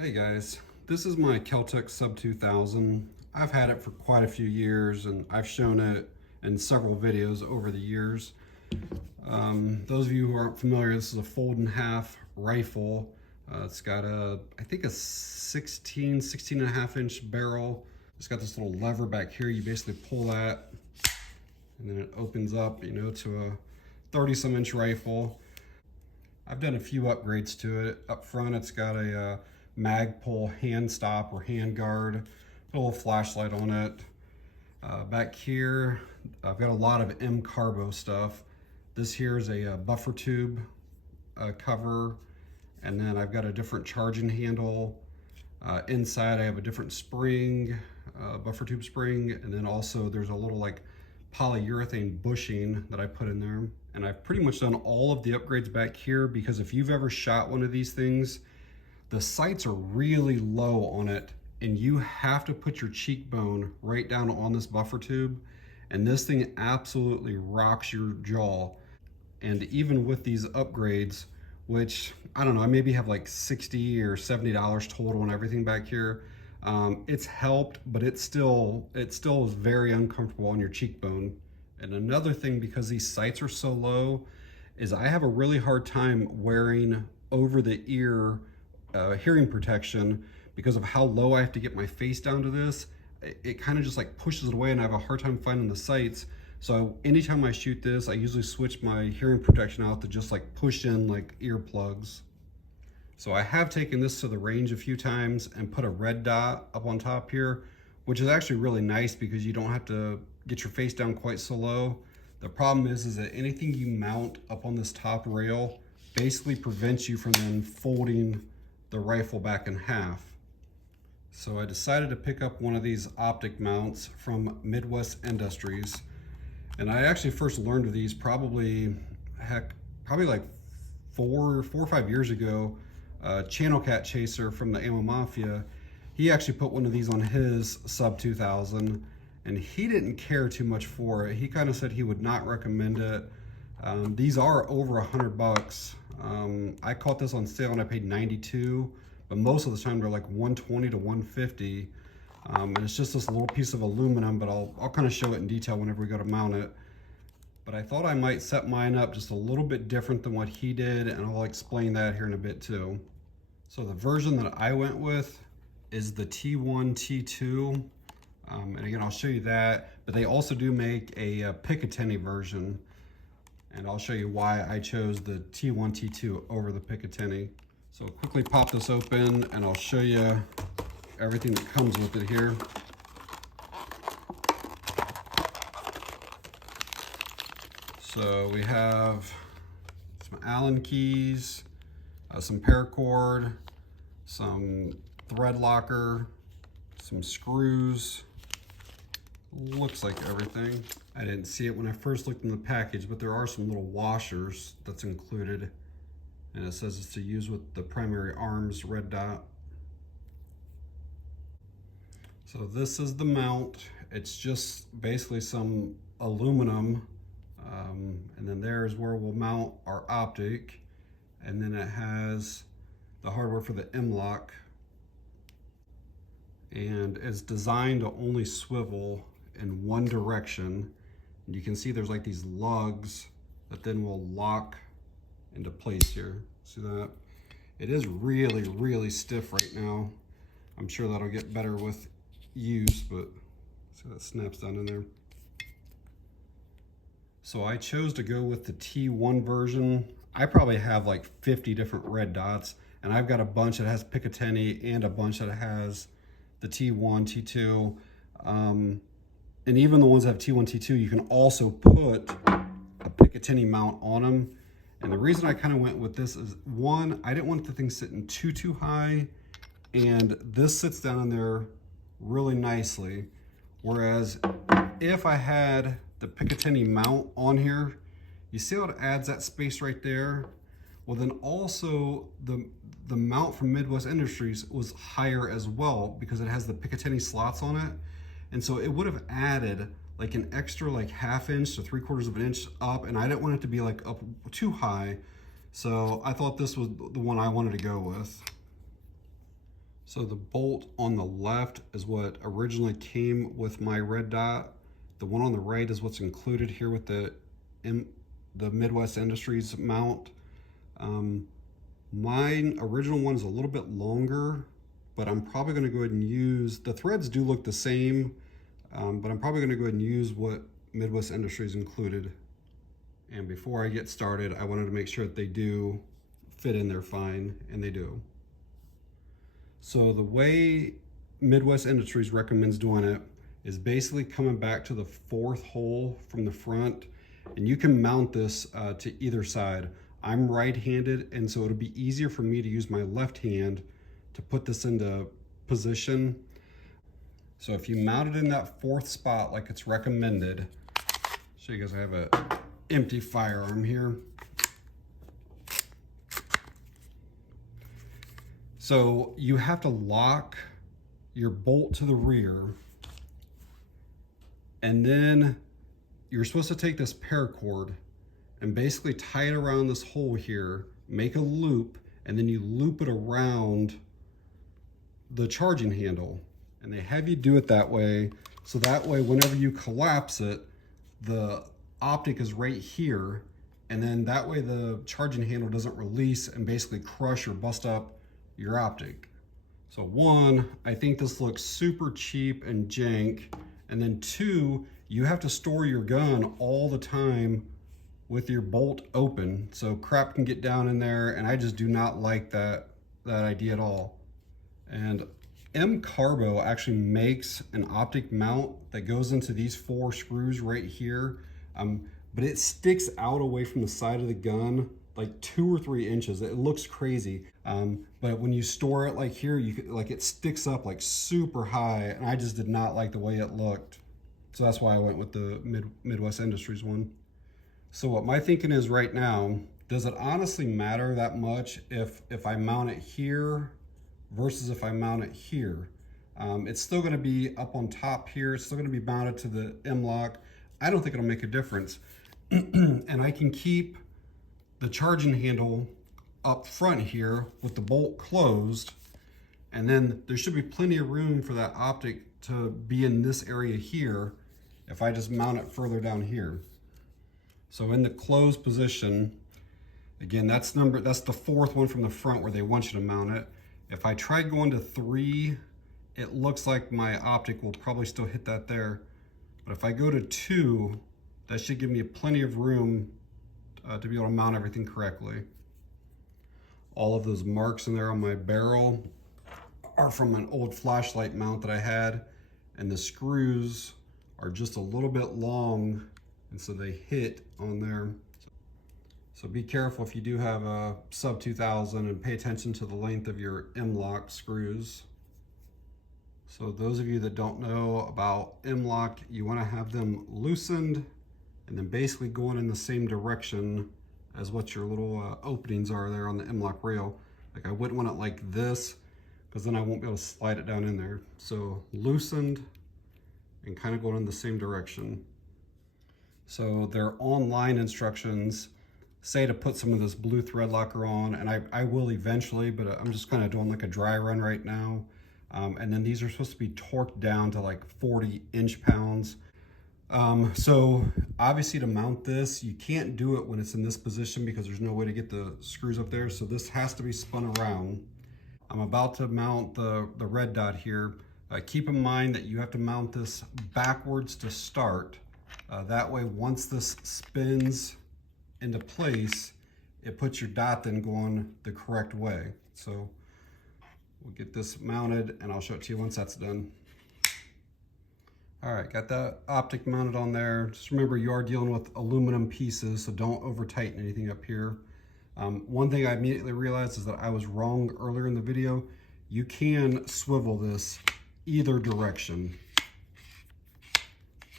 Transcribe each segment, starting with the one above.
Hey guys, this is my KelTec Sub-2000. I've had it for quite a few years and I've shown it in several videos over the years. Those of you who aren't familiar, this is a fold in half rifle. It's got I think a 16 and a half inch barrel. It's got this little lever back here. You basically pull that and then it opens up, to a 30 some inch rifle. I've done a few upgrades to it. Up front, it's got a Magpul hand stop or hand guard, put a little flashlight on it. Back here, I've got a lot of M Carbo stuff. This here is a buffer tube cover, and then I've got a different charging handle. Inside, I have a different spring, buffer tube spring, and then also there's a little like polyurethane bushing that I put in there. And I've pretty much done all of the upgrades back here because if you've ever shot one of these things, the sights are really low on it and you have to put your cheekbone right down on this buffer tube. And this thing absolutely rocks your jaw. And even with these upgrades, which I don't know, I maybe have like $60 or $70 total and everything back here. It's helped, but it still is very uncomfortable on your cheekbone. And another thing, because these sights are so low, is I have a really hard time wearing over the ear hearing protection because of how low I have to get my face down to this. It kind of just like pushes it away and I have a hard time finding the sights. So anytime I shoot this, I usually switch my hearing protection out to just like push in like earplugs. So I have taken this to the range a few times and put a red dot up on top here, which is actually really nice because you don't have to get your face down quite so low. The problem is that anything you mount up on this top rail basically prevents you from then folding the rifle back in half. So I decided to pick up one of these Optic mounts from Midwest Industries. And I actually first learned of these probably like four or 5 years ago. Channel Cat Chaser from the Ammo Mafia, he actually put one of these on his Sub-2000 and he didn't care too much for it. He kind of said he would not recommend it. These are over $100. I caught this on sale and I paid $92, but most of the time they're like $120 to $150. And it's just this little piece of aluminum, but I'll kind of show it in detail whenever we go to mount it. But I thought I might set mine up just a little bit different than what he did, and I'll explain that here in a bit too. So the version that I went with is the T1, T2. And again, I'll show you that, but they also do make a Picatinny version. And I'll show you why I chose the T1, T2 over the Picatinny. So quickly pop this open and I'll show you everything that comes with it here. So we have some Allen keys, some paracord, some thread locker, some screws. Looks like everything. I didn't see it when I first looked in the package, but there are some little washers that's included. And it says it's to use with the primary arms red dot. So this is the mount. It's just basically some aluminum. And then there's where we'll mount our Optic. And then it has the hardware for the M-lock. And it's designed to only swivel in one direction. And you can see there's like these lugs that then will lock into place here. See that? It is really, really stiff right now. I'm sure that'll get better with use, but see that snaps down in there. So I chose to go with the T1 version. I probably have like 50 different red dots, and I've got a bunch that has Picatinny and a bunch that has the T1, T2. And even the ones that have T1, T2, you can also put a Picatinny mount on them. And the reason I kind of went with this is, one, I didn't want the thing sitting too high, and this sits down in there really nicely. Whereas if I had the Picatinny mount on here, you see how it adds that space right there? Well, then also the mount from Midwest Industries was higher as well because it has the Picatinny slots on it. And so it would have added like an extra like 1/2 inch to 3/4 of an inch up, and I didn't want it to be like up too high. So I thought this was the one I wanted to go with. So the bolt on the left is what originally came with my red dot. The one on the right is what's included here with the Midwest Industries mount. Mine original one is a little bit longer, but I'm probably going to go ahead and use, the threads do look the same, but I'm probably going to go ahead and use what Midwest Industries included. And before I get started, I wanted to make sure that they do fit in there fine, and they do. So the way Midwest Industries recommends doing it is basically coming back to the 4th hole from the front, and you can mount this to either side. I'm right-handed, and so it'll be easier for me to use my left hand to put this into position. So if you mount it in that 4th spot like it's recommended, show you guys I have an empty firearm here. So you have to lock your bolt to the rear, and then you're supposed to take this paracord and basically tie it around this hole here, make a loop, and then you loop it around the charging handle. And they have you do it that way, so that way whenever you collapse it, the optic is right here, and then that way the charging handle doesn't release and basically crush or bust up your optic. So 1, I think this looks super cheap and jank, and then 2, you have to store your gun all the time with your bolt open, so crap can get down in there, and I just do not like that idea at all. And M Carbo actually makes an optic mount that goes into these 4 screws right here, but it sticks out away from the side of the gun like 2 or 3 inches. It looks crazy, but when you store it like here, you could, like, it sticks up like super high, and I just did not like the way it looked. So that's why I went with the Midwest Industries one. So what my thinking is right now, does it honestly matter that much if I mount it here versus if I mount it here? It's still going to be up on top here. It's still going to be mounted to the M-lock. I don't think it'll make a difference. And I can keep the charging handle up front here with the bolt closed, and then there should be plenty of room for that optic to be in this area here if I just mount it further down here. So in the closed position, again, that's the 4th one from the front where they want you to mount it. If I try going to 3, it looks like my optic will probably still hit that there. But if I go to 2, that should give me plenty of room to be able to mount everything correctly. All of those marks in there on my barrel are from an old flashlight mount that I had, and the screws are just a little bit long, and so they hit on there. So be careful if you do have a Sub-2000, and pay attention to the length of your M-lock screws. So those of you that don't know about M-lock, you want to have them loosened and then basically going in the same direction as what your little openings are there on the M-lock rail. Like, I wouldn't want it like this, because then I won't be able to slide it down in there. So loosened and kind of going in the same direction. So their online instructions say to put some of this blue thread locker on, and I will eventually, but I'm just kind of doing like a dry run right now. And then these are supposed to be torqued down to like 40 inch-pounds. So obviously to mount this, you can't do it when it's in this position because there's no way to get the screws up there. So this has to be spun around. I'm about to mount the red dot here. Keep in mind that you have to mount this backwards to start. That way, once this spins into place, it puts your dot then going the correct way. So we'll get this mounted, and I'll show it to you once that's done. All right, got that optic mounted on there. Just remember, you are dealing with aluminum pieces, so don't over tighten anything up here. One thing I immediately realized is that I was wrong earlier in the video. You can swivel this either direction.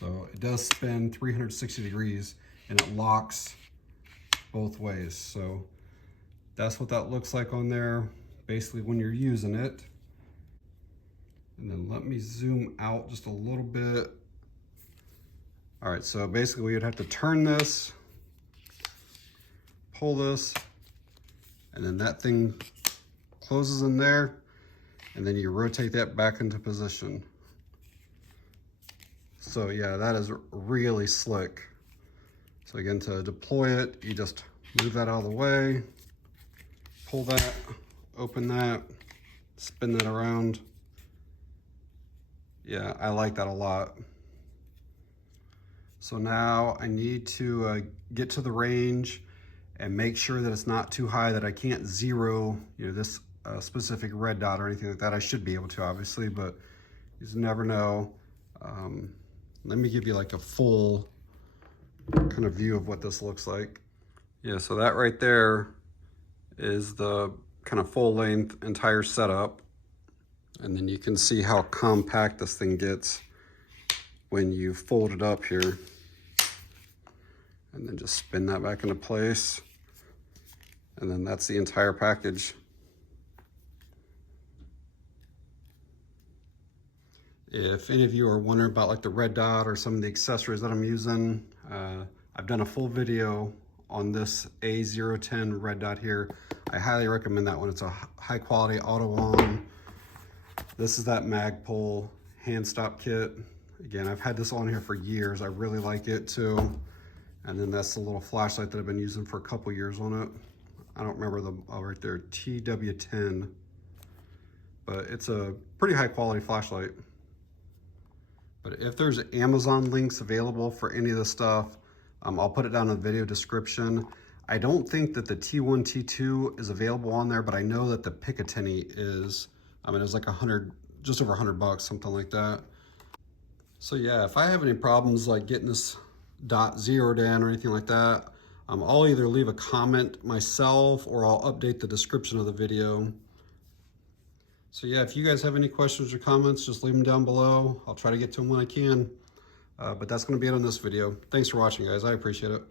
So it does spin 360 degrees, and it locks both ways. So that's what that looks like on there, basically when you're using it. And then let me zoom out just a little bit. All right, so basically we would have to turn this, pull this, and then that thing closes in there. and then you rotate that back into position. So yeah, that is really slick. So again, to deploy it, you just move that out of the way, pull that, open that, spin that around. Yeah, I like that a lot. So now I need to get to the range and make sure that it's not too high, that I can't zero, you know, this specific red dot or anything like that. I should be able to, obviously, but you just never know. Let me give you like a full kind of view of what this looks like. Yeah, so that right there is the kind of full length entire setup. And then you can see how compact this thing gets when you fold it up here. And then just spin that back into place. And then that's the entire package. If any of you are wondering about like the red dot or some of the accessories that I'm using, I've done a full video on this A010 red dot here. I highly recommend that one. It's a high quality auto on. This is that Magpul hand stop kit. Again, I've had this on here for years. I really like it too. And then that's the little flashlight that I've been using for a couple years on it. I don't remember the, right there, TW10. But it's a pretty high quality flashlight. But if there's Amazon links available for any of this stuff, I'll put it down in the video description. I don't think that the T1, T2 is available on there, but I know that the Picatinny is. I mean, it's like just over $100, something like that. So yeah, if I have any problems like getting this dot zeroed in or anything like that, I'll either leave a comment myself or I'll update the description of the video. So yeah, if you guys have any questions or comments, just leave them down below. I'll try to get to them when I can. But that's gonna be it on this video. Thanks for watching, guys. I appreciate it.